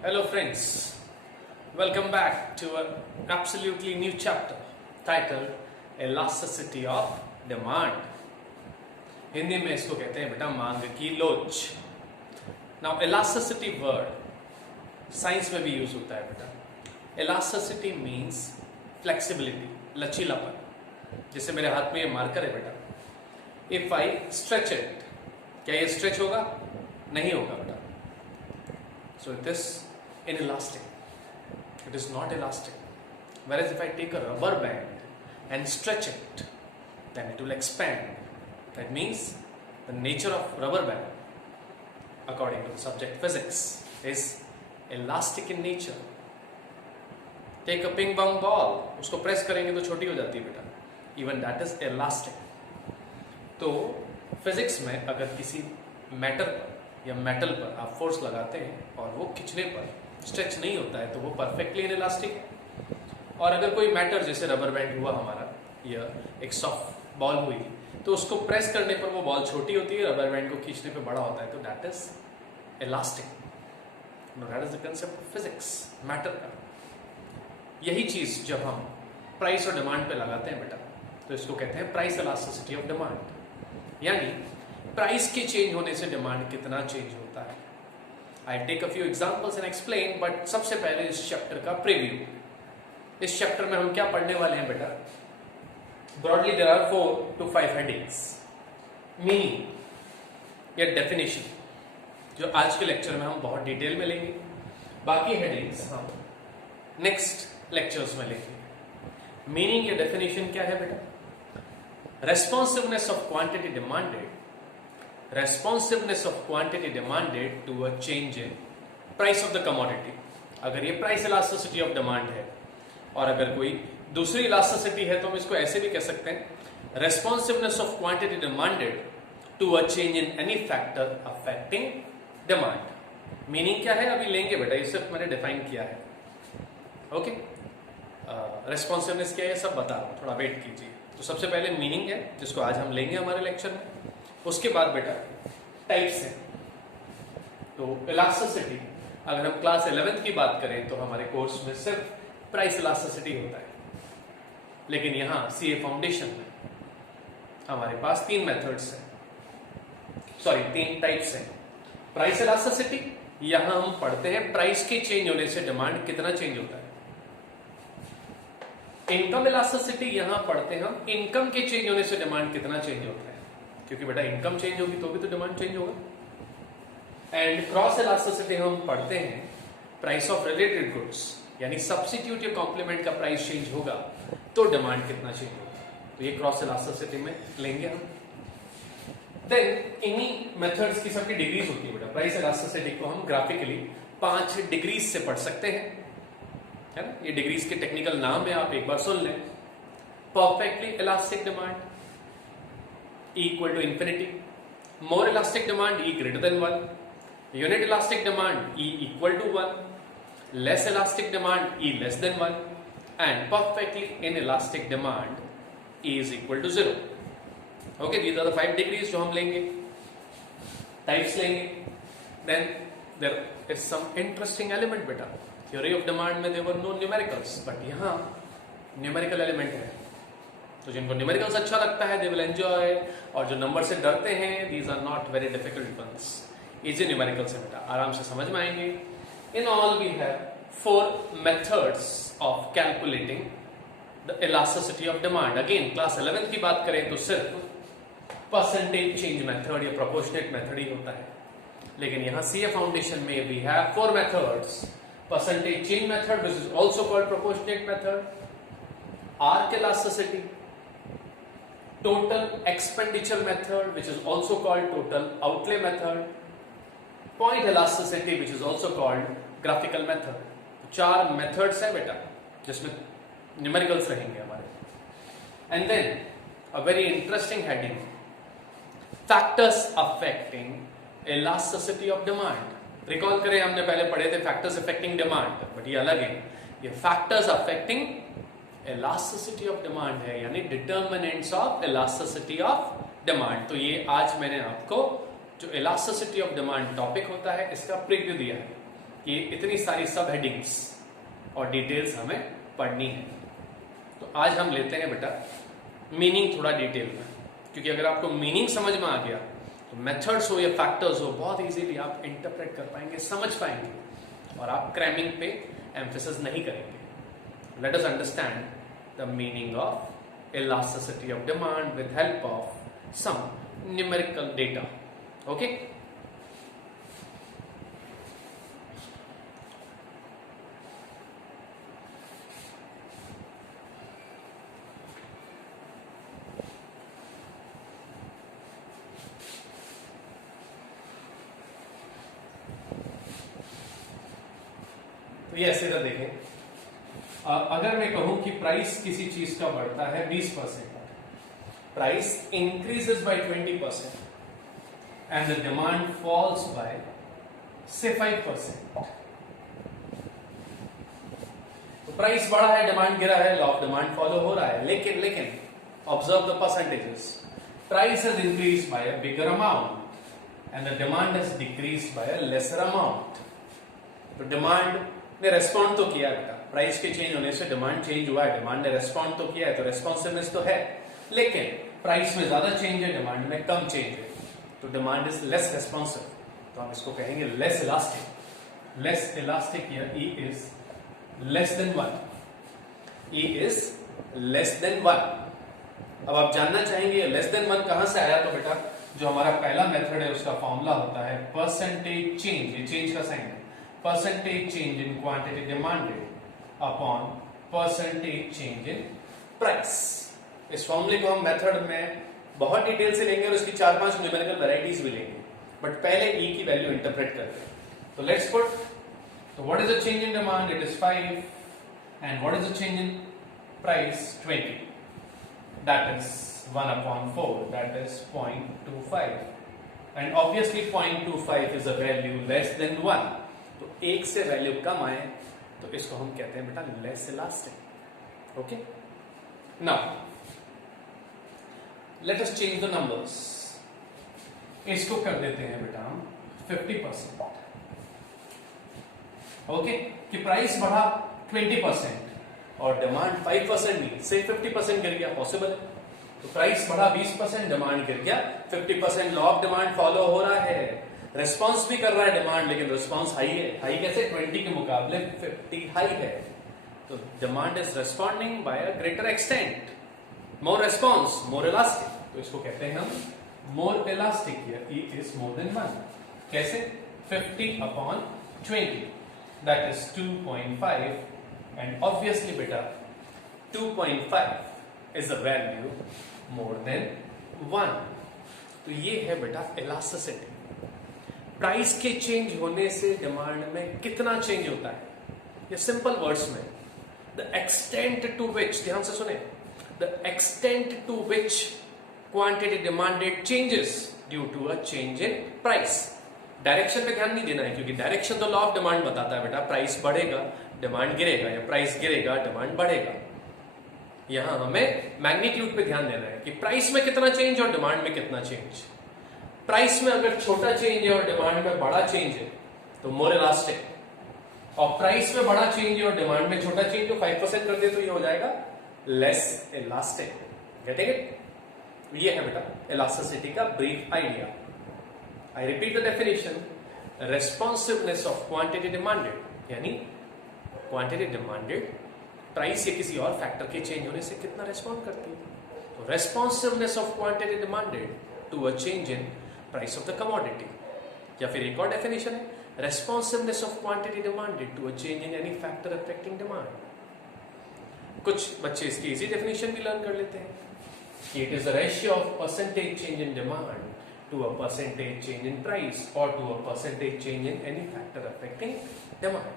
Hello friends, welcome back to an absolutely new chapter titled Elasticity of Demand. Hindi में इसको कहते हैं बेटा मांग की लोच. Now elasticity word साइंस में भी यूज होता है बेटा. Elasticity means flexibility, लचीलापन. जैसे मेरे हाथ में ये मार्कर है बेटा. If I stretch it, क्या ये स्ट्रेच होगा? नहीं होगा बेटा. So it is inelastic. It is not elastic. Whereas if I take a rubber band and stretch it, then it will expand. That means the nature of rubber band, according to the subject physics, is elastic in nature. Take a ping pong ball, उसको press करेंगे तो छोटी हो जाती है बेटा. Even that is elastic. तो physics में अगर किसी मैटर पर या मेटल पर आप फोर्स लगाते हैं और वो खींचने पर स्ट्रेच नहीं होता है तो वो परफेक्टली इनइलास्टिक है. और अगर कोई मैटर जैसे रबर बैंड हुआ हमारा या एक सॉफ्ट बॉल हुई तो उसको प्रेस करने पर वो बॉल छोटी होती है, रबर बैंड को खींचने पर बड़ा होता है, तो that is elastic. That is the concept of physics matter का. यही चीज जब हम प्राइस और डिमांड पे लगाते हैं बेटा तो इसको कहते हैं प्राइस इलास्टिसिटी ऑफ डिमांड. यानी प्राइस के चेंज होने से डिमांड कितना चेंज होता है. I take a few examples and explain, but सबसे पहले इस चैप्टर का प्रीव्यू. इस चैप्टर में हम क्या पढ़ने वाले हैं बेटा? Broadly there are 4 to 5 headings. Meaning या डेफिनेशन जो आज के लेक्चर में हम बहुत डिटेल में लेंगे. बाकी हेडिंग्स हम नेक्स्ट लेक्चर्स में लेंगे. मीनिंग या डेफिनेशन क्या है बेटा? Responsiveness of quantity demanded, responsiveness of quantity demanded to a change in price of the commodity. अगर ये प्राइस इलास्टिसिटी ऑफ डिमांड है और अगर कोई दूसरी इलास्टिसिटी है तो हम इसको ऐसे भी कह सकते हैं responsiveness of quantity demanded to a change in any factor affecting demand. Meaning क्या है अभी लेंगे बेटा, ये सिर्फ मैंने डिफाइन किया है. ओके, रेस्पॉन्सिवनेस क्या है सब बता रहा हूं, थोड़ा वेट कीजिए. तो सबसे पहले मीनिंग है जिसको आज हम लेंगे हमारे लेक्चर में. उसके बाद बेटा टाइप्स हैं. तो इलास्टिसिटी अगर हम क्लास 11th की बात करें तो हमारे कोर्स में सिर्फ प्राइस इलास्टिसिटी होता है, लेकिन यहां सीए फाउंडेशन में हमारे पास 3 मेथड्स हैं, 3 टाइप्स हैं. प्राइस इलास्टिसिटी यहां हम पढ़ते हैं प्राइस के चेंज होने से डिमांड कितना चेंज होता है. इनकम इलास्टिसिटी यहां पढ़ते हैं हम इनकम के चेंज होने से डिमांड कितना चेंज होता है, क्योंकि बेटा इनकम चेंज होगी तो भी तो डिमांड चेंज होगा. एंड क्रॉस इलास्टिसिटी हम पढ़ते हैं प्राइस ऑफ रिलेटेड गुड्स, यानी सब्स्टिट्यूट या कॉम्प्लीमेंट का प्राइस चेंज होगा तो डिमांड कितना चेंज होगा. तो ये क्रॉस इलास्टिसिटी में लेंगे हम. देन इन्हीं मेथड्स की सबकी डिग्रीज होती है बेटा. प्राइस इलास्टिसिटी को हम ग्राफिकली 5 डिग्रीज से पढ़ सकते हैं, है ना. ये डिग्रीज के टेक्निकल नाम है, आप एक बार सुन लें. Perfectly elastic demand equal to infinity, more elastic demand E greater than 1, unit elastic demand E equal to 1, less elastic demand E less than 1, and perfectly inelastic demand E is equal to 0. Okay, these are the 5 degrees जो हम लेंगे. Types लेंगे. Then there is some interesting element बेटा. Theory of demand में there were no numericals, but यहाँ numerical element है. तो जिनको न्यूमेरिकल्स अच्छा लगता है दे विल एंजॉय, और जो नंबर से डरते हैं these are not very difficult ones. Easy numericals है बेटा, आराम से समझ में आएंगे. In all we have 4 methods of calculating the elasticity of demand. Again class 11th की बात करें तो सिर्फ परसेंटेज चेंज मेथड या प्रोपोर्शनेट मेथड ही होता है, लेकिन यहाँ सीए फाउंडेशन में we have 4 methods. Percentage change method which is also called proportionate method, arc elasticity, total expenditure method which is also called total outlay method, point elasticity which is also called graphical method. 4 methods है बेटा जिसमें numericals रहेंगे हमारे. and then a very interesting heading, factors affecting elasticity of demand. Recall करें हमने पहले पढ़े थे factors affecting demand, बट ये अलग है. ये factors affecting elasticity of demand है, यानी determinants of elasticity of demand. तो ये आज मैंने आपको जो इलास्टिसिटी ऑफ डिमांड टॉपिक होता है इसका प्रीव्यू दिया है. कि इतनी सारी सब हेडिंग्स और डिटेल्स हमें पढ़नी है। तो आज हम लेते हैं बेटा मीनिंग थोड़ा डिटेल में, क्योंकि अगर आपको मीनिंग समझ में आ गया तो मेथड्स हो या फैक्टर्स हो बहुत इजीली आप इंटरप्रेट कर पाएंगे, समझ पाएंगे, और आप क्रैमिंग पे एम्फेसिस नहीं करेंगे। Let us understand the meaning of elasticity of demand with help of some numerical data. Okay, yes, इधर देखें, अगर मैं कहूं कि प्राइस किसी चीज का बढ़ता है 20%, price increases by 20% and the demand falls by से 5%। तो प्राइस बढ़ा है, डिमांड गिरा है, लॉ ऑफ डिमांड फॉलो हो रहा है, लेकिन observe the percentages. Price has increased by a bigger amount and the demand has decreased bye a lesser amount. तो डिमांड ने रेस्पॉन्ड तो किया बेटा, प्राइस के चेंज होने से डिमांड चेंज हुआ है, डिमांड ने रेस्पॉन्ड तो किया है, तो रेस्पॉन्सिवनेस तो है, लेकिन प्राइस में ज्यादा चेंज है, डिमांड में कम चेंज है, तो डिमांड इज लेस रेस्पॉन्सिव। तो हम इसको कहेंगे लेस इलास्टिक। लेस इलास्टिक या E is less than 1। E is less than 1। अब आप जानना चाहेंगे लेस देन 1 कहां से आया, तो बेटा जो हमारा पहला मेथड है उसका फॉर्मूला होता है परसेंटेज चेंज, ये चेंज का साइन है, percentage change in quantity demanded upon percentage change in price. इस फॉर्मूले को हम मेथड में बहुत डिटेल से लेंगे और इसकी 4-5 न्यूमेरिकल वैरायटीज भी लेंगे, बट पहले ई की वैल्यू इंटरप्रेट करते हैं। तो लेट्स पुट, तो what is the change in demand, it is 5, and what is the change in price, 20, that is 1/4, that is 0.25, and obviously 0.25 is a value less than 1। तो एक से value कम आए तो इसको हम कहते हैं बेटा less elastic. Okay, now let us change the numbers. इसको कर देते हैं बेटा हम 50%। ओके, कि प्राइस बढ़ा 20% और डिमांड 5% नहीं, से 50% गिर गया, पॉसिबल है। तो प्राइस बढ़ा 20%, डिमांड गिर गया 50%, लॉ ऑफ डिमांड फॉलो हो रहा है, रेस्पॉन्स भी कर रहा है डिमांड, लेकिन रेस्पॉन्स हाई है। हाई कैसे, 20 के मुकाबले 50 हाई है, तो demand is responding by a greater extent, more response, more elastic. तो इसको कहते हैं हम more elastic, e is more than 1। कैसे, 50/20, दैट इज 2.5, एंड ऑब्वियसली बेटा 2.5 is a value more than 1। तो ये है बेटा इलास्टिसिटी। प्राइस के चेंज होने से डिमांड में कितना चेंज होता है, ये सिंपल वर्ड्स में, द एक्सटेंट टू विच, ध्यान से सुने, the extent to which quantity demanded changes due to a change in price. Direction पे ध्यान नहीं देना है, क्योंकि डायरेक्शन तो लॉ ऑफ डिमांड बताता है बेटा, प्राइस बढ़ेगा डिमांड गिरेगा, या प्राइस गिरेगा डिमांड बढ़ेगा। यहां हमें मैग्नीट्यूड पे ध्यान देना है कि प्राइस में कितना चेंज और डिमांड में कितना चेंज। प्राइस में अगर छोटा चेंज है और डिमांड में बड़ा चेंज है तो मोर इलास्टिक, और प्राइस में बड़ा चेंज है और डिमांड में छोटा चेंज है, 5% कर दे तो ये हो जाएगा लेस इलास्टिक। Getting it? ये है बेटा इलास्टिसिटी का brief idea. I repeat the definition, responsiveness of quantity demanded, यानी क्वांटिटी डिमांडेड प्राइस या किसी और फैक्टर के चेंज होने से कितना रेस्पॉन्ड करती है। तो responsiveness of quantity demanded to a change in price of the commodity, या फिर एक और डेफिनेशन है, responsiveness of quantity demanded to a change in any factor affecting demand. कुछ बच्चे इसकी इजी डेफिनेशन भी लर्न कर लेते हैं कि it is a ratio of percentage change in demand to a percentage change in price और to a percentage change in any factor affecting demand.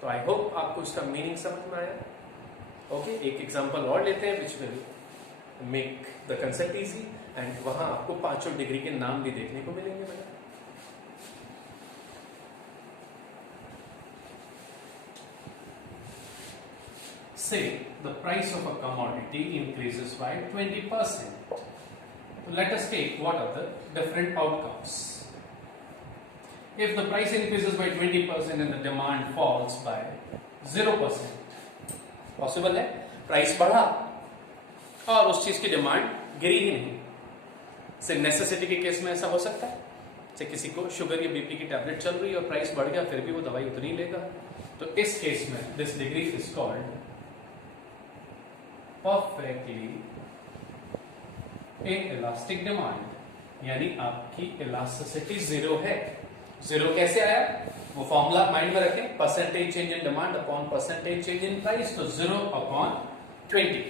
तो आई होप आपको इसका मीनिंग समझ में आया। ओके, एक एग्जांपल और लेते हैं which will make the concept easy, and वहां आपको 5 डिग्री के नाम भी देखने को मिलेंगे बेटा। Say the price of a commodity increases by 20%. So let us take what are the different outcomes. if the price increases by 20% and the demand falls by 0%. Possible है प्राइस बढ़ा और उस चीज की डिमांड गिरी ही नहीं। सिर्फ नेसेसिटी के case में ऐसा हो सकता है, जैसे किसी को शुगर या बीपी की टैबलेट चल रही है और प्राइस बढ़ गया फिर भी वो दवाई उतनी ही लेगा, तो इस केस में this degree is called perfectly inelastic demand, यानी आपकी इलास्टिसिटी जीरो है। जीरो कैसे आया, वो फॉर्मूला माइंड में रखें, percentage change in demand upon percentage change in price, तो 0/20,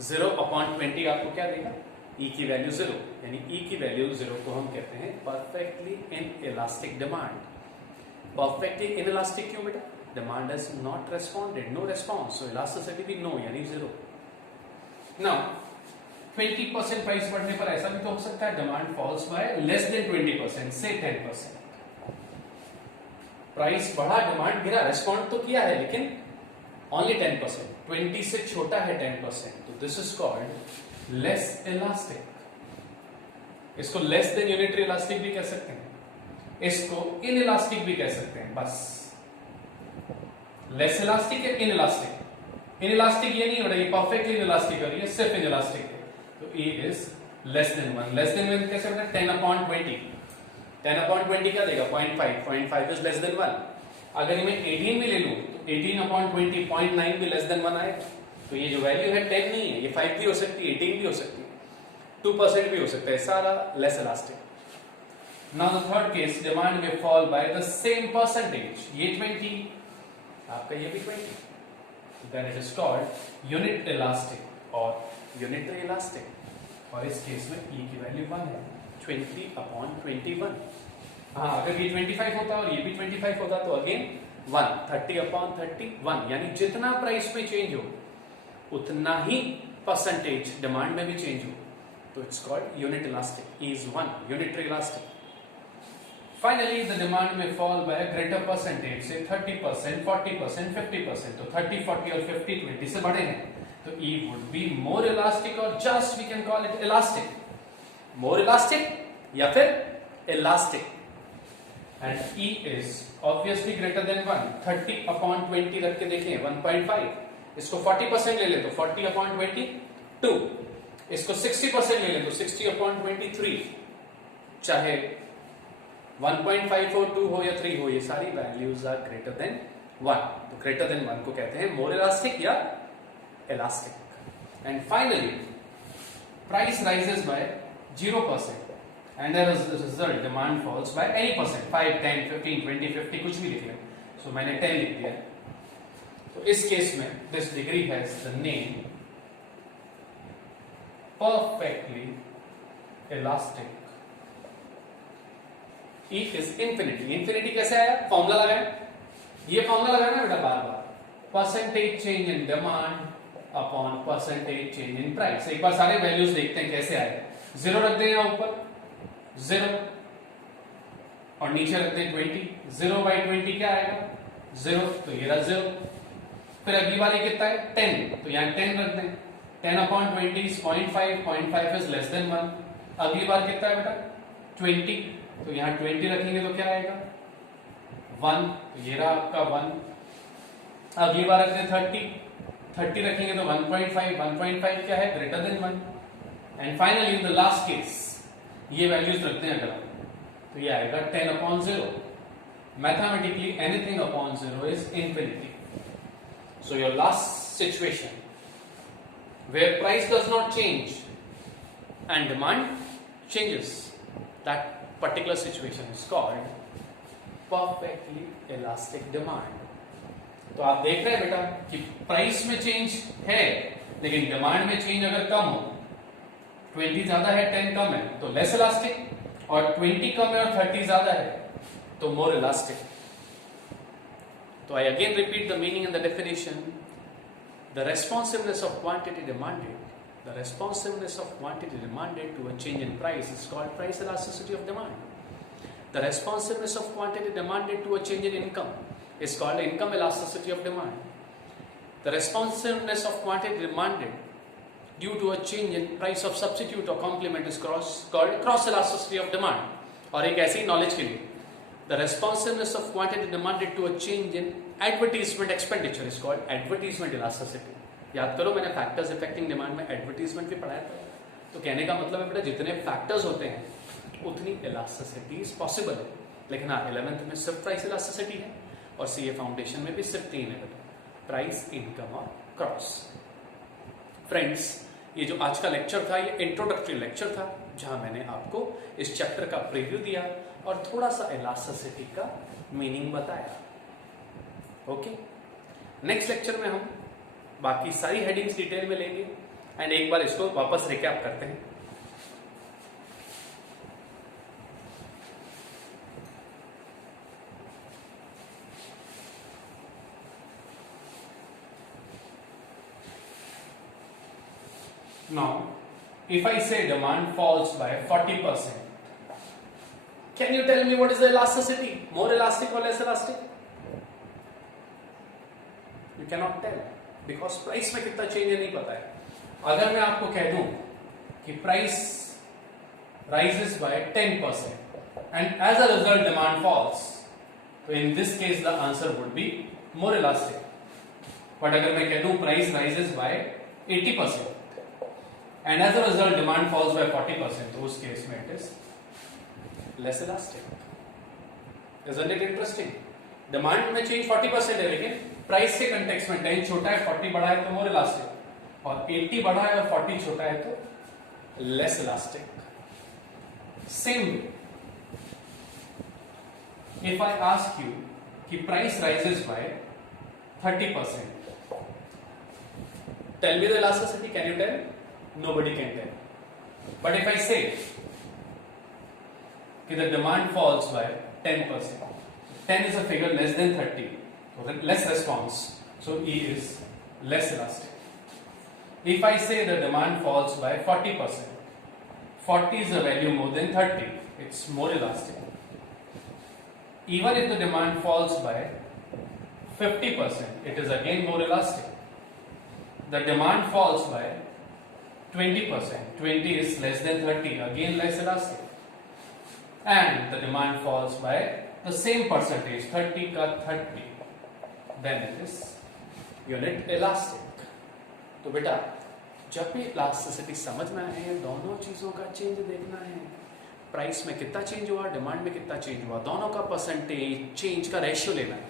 0/20 आपको क्या देगा, E की वैल्यू 0, यानी E की वैल्यू 0 को हम कहते हैं perfectly inelastic demand. Perfectly inelastic क्यों बेटा, demand has not responded, no response, so elasticity भी नो यानी 0। नाउ 20% प्राइस बढ़ने पर ऐसा भी तो हो सकता है demand falls by less than 20%, से 10%। प्राइस बढ़ा डिमांड गिरा, रेस्पॉन्ड तो किया है लेकिन ओनली 10%, 20 से छोटा है 10%, तो this is called less elastic. इसको लेस देन यूनिटरी इलास्टिक भी कह सकते हैं, इसको इनइलास्टिक भी कह सकते हैं, बस लेस इलास्टिक या इनइलास्टिक। इनइलास्टिक ये नहीं हो रहा, ये परफेक्टली इनइलास्टिक है, ये सिर्फ इनइलास्टिक है, तो E is less than 1। Less than 1 कैसे होगा, 10/20, 10/20 क्या देगा, 0.5, 0.5 इज लेस देन 1। अगर मैं 18 भी ले लूं तो 18/20, 0.9 भी लेस देन 1 आएगा, तो ये जो वैल्यू है 10 नहीं है, ये 5 भी हो सकती है, 18 भी हो सकती है, 2% भी हो सकता है, सारा less elastic. Now the third case, demand में fall by the same percentage, ये 20, आपका ये भी 20, then it is called unit elastic और यूनिटरी इलास्टिक, और इस केस में E की वैल्यू 1 है, 20/21। हाँ, अगर ये 25 होता और ये भी 25 होता तो अगेन 1, 30/31, यानी जितना प्राइस में चेंज हो उतना ही परसेंटेज डिमांड में भी चेंज हो, तो it's called unit elastic, E is 1, unitary elastic. Finally the demand में फॉल बाय ग्रेटर परसेंटेज, से 30%, 40%, 50%, तो 30, 40 और 50 20 से बड़े हैं, तो E would be more elastic or just we can call it elastic, more elastic या फिर elastic, and E is obviously greater than 1। 30/20 रख के देखें 1.5, इसको 40% ले ले तो 40/22, इसको 60% ले ले तो 60/23, चाहे 1.5 हो, 2 हो या 3 हो, ये सारी वैल्यूज आर ग्रेटर देन 1, तो ग्रेटर देन 1 को कहते हैं मोर इलास्टिक या elastic. And finally price rises bye 0% and as a result demand falls by any percent, 5, 10, 15, 20, 50, कुछ भी लिख लें, so मैंने 10 लिख दिया। तो इस केस में this degree has the name perfectly elastic। E is infinity। infinity कैसे आया, फॉर्मूला लगाए, ये फॉर्मूला लगाना बेटा बार बार, percentage change in demand upon percentage change in price. एक बार सारे वैल्यूज देखते हैं कैसे आए, 0 रख दें यहाँ ऊपर 0 और नीचे रखते हैं 20, 0/20 क्या आएगा 0, तो ये रहा 0। फिर अगली बार ये कितना है 10, तो यहाँ 10 रख दें, 10/20 is 0.5, 0.5 is less than 1। अगली बार कितना है बेटा 20, तो यहाँ 20 रखेंगे तो क्या आएगा 1, तो ये रहा आपका 1। अगली बार रखते हैं 30 रखेंगे तो 1.5, 1.5 क्या है greater than 1। And finally in the last case ये वैल्यूज रखते हैं अगर, तो ये आएगा 10/0। Mathematically anything upon 0 is infinity. So your last situation where price does not change and demand changes, that particular situation is called perfectly elastic demand। तो आप देख रहे हैं बेटा कि प्राइस में चेंज है लेकिन डिमांड में चेंज अगर कम हो, 20 ज्यादा है 10 कम है तो लेस इलास्टिक, और 20 कम है और 30 ज्यादा है तो मोर इलास्टिक। तो I again repeat the meaning and the definition. The responsiveness of quantity demanded to a change in price is called price elasticity of demand। The responsiveness of quantity demanded to a change in income is called income elasticity of demand। The responsiveness of quantity demanded due to a change in price of substitute or complement is called cross elasticity of demand। और एक ऐसी knowledge के लिए, The responsiveness of quantity demanded to a change in advertisement expenditure is called advertisement elasticity. याद करो मैंने factors affecting demand में advertisement भी पढ़ाया था. तो कहने का मतलब है बेटा जितने फैक्टर्स होते हैं उतनी इलास्टिसिटी पॉसिबल है. लेकिन हाँ 11th में सिर्फ प्राइस इलास्टिसिटी है और सीए फाउंडेशन में भी सिर्फ 3 है बेटा, प्राइस, इनकम और क्रॉस. फ्रेंड्स, ये जो आज का लेक्चर था ये इंट्रोडक्टरी लेक्चर था जहां मैंने आपको इस चैप्टर का प्रीव्यू दिया और थोड़ा सा इलास्टिसिटी का मीनिंग बताया. ओके, नेक्स्ट लेक्चर में हम बाकी सारी हेडिंग्स डिटेल में लेंगे एंड एक बार इसको वापस रिकैप करते हैं. Now, if I say demand falls by 40%, can you tell me what is the elasticity? More elastic or less elastic? You cannot tell because price में कितना change है नहीं पता है. अगर मैं आपको कह दूं कि price rises by 10% and as a result demand falls, so in this case the answer would be more elastic. But अगर मैं कह दूं price rises by 80% and as a result demand falls by 40%, तो उस केस में it is less elastic. Isn't it interesting? Demand में change 40% है लेकिन प्राइस के कंटेक्स्ट में 10 छोटा है 40 बड़ा है तो मोर इलास्टिक और 80 बड़ा है और 40 छोटा है तो less elastic. Same if I ask you कि price rises by 30%, tell me the elasticity. Can you tell? Nobody can tell. But if I say that the demand falls by 10%, 10 is a figure less than 30, so less response, so E is less elastic. If I say the demand falls by 40%, 40 is a value more than 30, it's more elastic. Even if the demand falls by 50%, it is again more elastic. The demand falls by 20%, 20 is less than 30, again less elastic. And the demand falls by the same percentage, 30 का 30, then it is unit elastic. तो बेटा जब भी elasticity समझना है दोनों चीजों का चेंज देखना है. प्राइस में कितना चेंज हुआ, डिमांड में कितना चेंज हुआ, दोनों का परसेंटेज चेंज का रेशियो लेना है,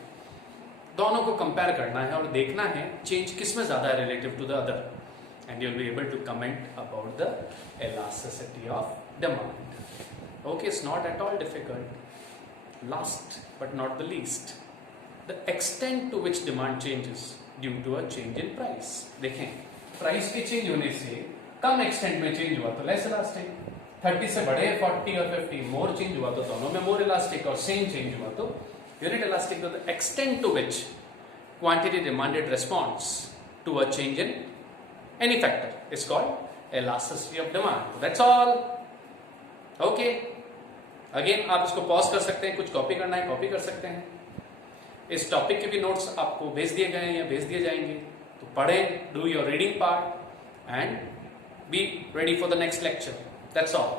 दोनों को कंपेयर करना है और देखना है चेंज किस में ज्यादा है relative to the other. And you'll be able to comment about the elasticity of demand. Okay, it's not at all difficult. Last but not the least, the extent to which demand changes due to a change in price. देखें, price के change होने से कम extent में change हुआ तो less elastic, 30 से बड़े 40 और 50 मोर चेंज हुआ तो दोनों में मोर इलास्टिक और सेम चेंज हुआ तो यूनिट इलास्टिक. तो the extent to which quantity demanded response to a change in any factor is called elasticity of demand. That's all. Okay. Again आप इसको पॉज कर सकते हैं, कुछ कॉपी करना है कॉपी कर सकते हैं. इस टॉपिक के भी नोट्स आपको भेज दिए गए हैं या भेज दिए जाएंगे, तो पढ़ें, do your reading part and be ready for the next lecture. That's all.